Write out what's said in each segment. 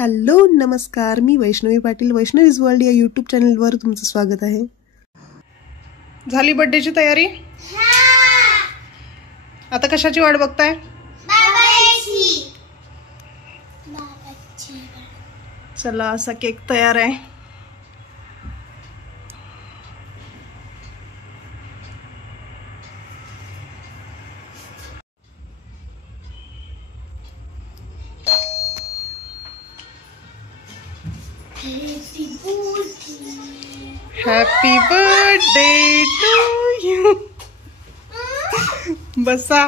Hello नमस्कार, मी Vaishnavi Patil, Vaishnavis world या YouTube चॅनलवर तुमचं स्वागत आहे। झाली बर्थडेची तयारी? आता कशाची वाट बघताय? चला, असा केक तयार आहे। Happy birthday to you. बसा।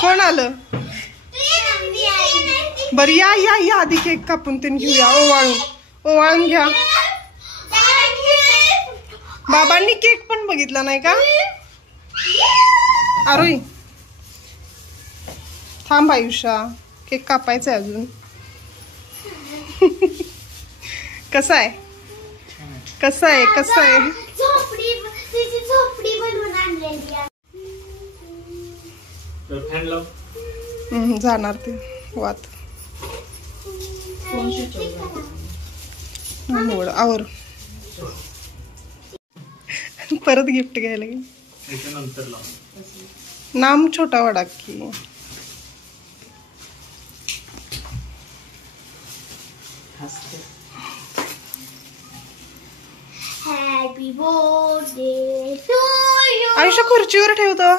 कोण आलं? बर या या या, आधी केक कापून ते घेऊया। ओवाळून घ्या। बाबांनी केक पण बघितला नाही का? आरोही थांब आयुष्या, केक कापायचा आहे अजून। कसा आहे? कसा आहे? कसा आहे? झोपडी बनवून आणलेली आहे। जाणार ते वात आवर। परत गिफ्ट घ्यायला गेली। नाम छोटा वडा की हॅपी बर्थडे टू यू। आयुष्य खुर्चीवर ठेवतो।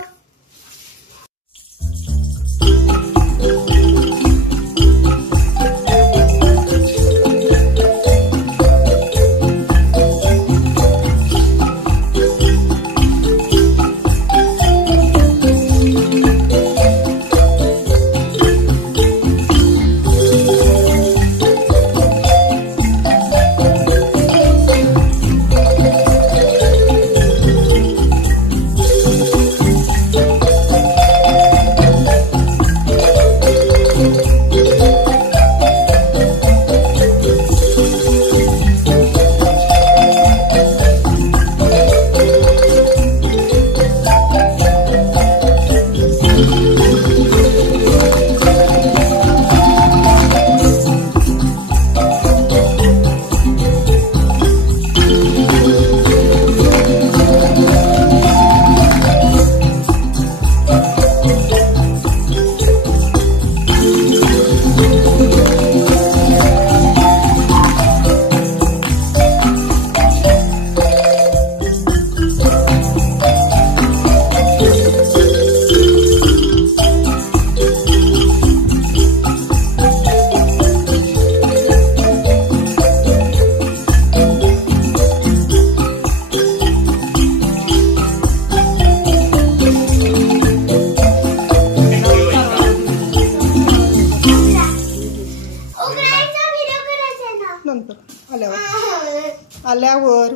आल्यावर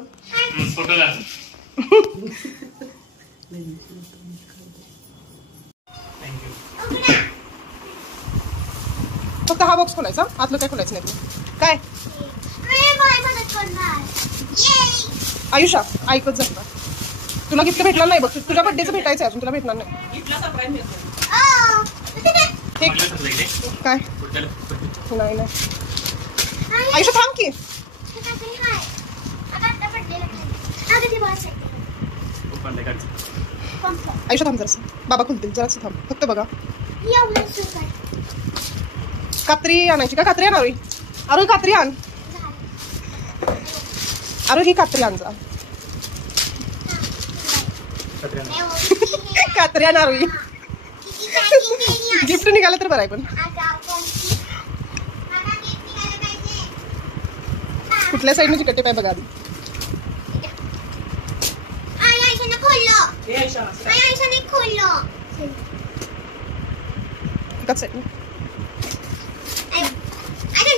फक्त हा बॉक्स खोलायचा, आतलं काय खोलायचं नाही। काय आयुषा ऐकत जा, तुला गिफ्ट भेटणार नाही बघ। तुझ्या बर्थडेचं भेटायचं अजून, तुला भेटणार नाही। काय नाही नाही आयुषा थांब की। आयुषा थांब जरासं, बाबा खुलतील जरासं थांब, फक्त बघा। कात्री आणायची का? कात्री आण आरोही। आरोही कात्री आण। आरोही ही कात्री आण जा। कात्री आण आरोही। गिफ्ट निघालं तर बरं आहे पण। कुठल्या साईडने चिकटते पाय बघा आधी।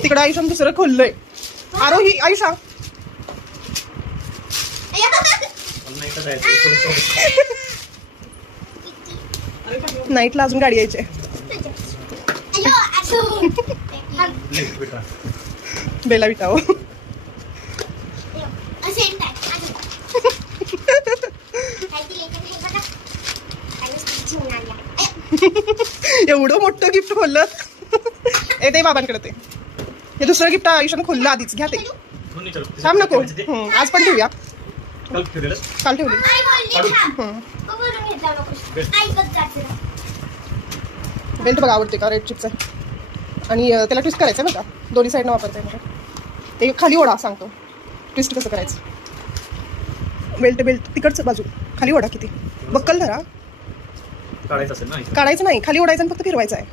तिकडं आयुष्यानं दुसरं खोललंय। आरोही आयुषा नाईटला अजून गाडी यायची। बेला विटाव। एवढं मोठं गिफ्ट खोललं ते बाबांकडे ते. हे दुसरं गिफ्ट आयुष्यानं खोललं आधीच. घ्या ते. थांब नको. आज पण ठेवूया. काल ठेवली. बेल्ट बघा आवडते का? रेड चिपचा आणि त्याला ट्विस्ट करायचं बघा. दोन्ही साईडनं वापरताय मला. ते खाली ओढा सांगतो ट्विस्ट कसं करायचं. बेल्ट तिकडचं बाजू खाली ओढा. किती बक्कल धरा. काढायचं नाही, खाली ओढायचं आणि फक्त फिरवायचं आहे.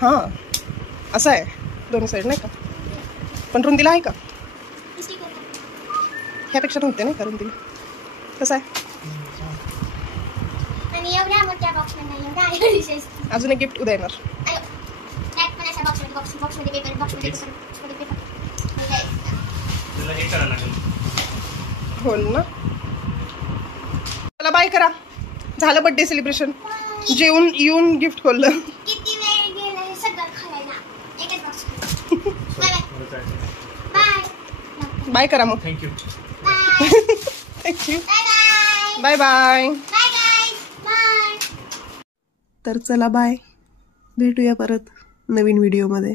हां असं आहे दोन्ही साईड नाही का. पण रुंदीला आहे का? ह्यापेक्षा नव्हते नाही का रुंदीला. कसं आहे? अजून एक गिफ्ट उद्या येणार. होल ना. मला बाय करा. झालं बर्थडे सेलिब्रेशन. जेवून येऊन गिफ्ट खोललं. बाय करा मग. थँक्यू. Bye bye. तर चला बाय. भेटूया परत नवीन व्हिडिओमध्ये.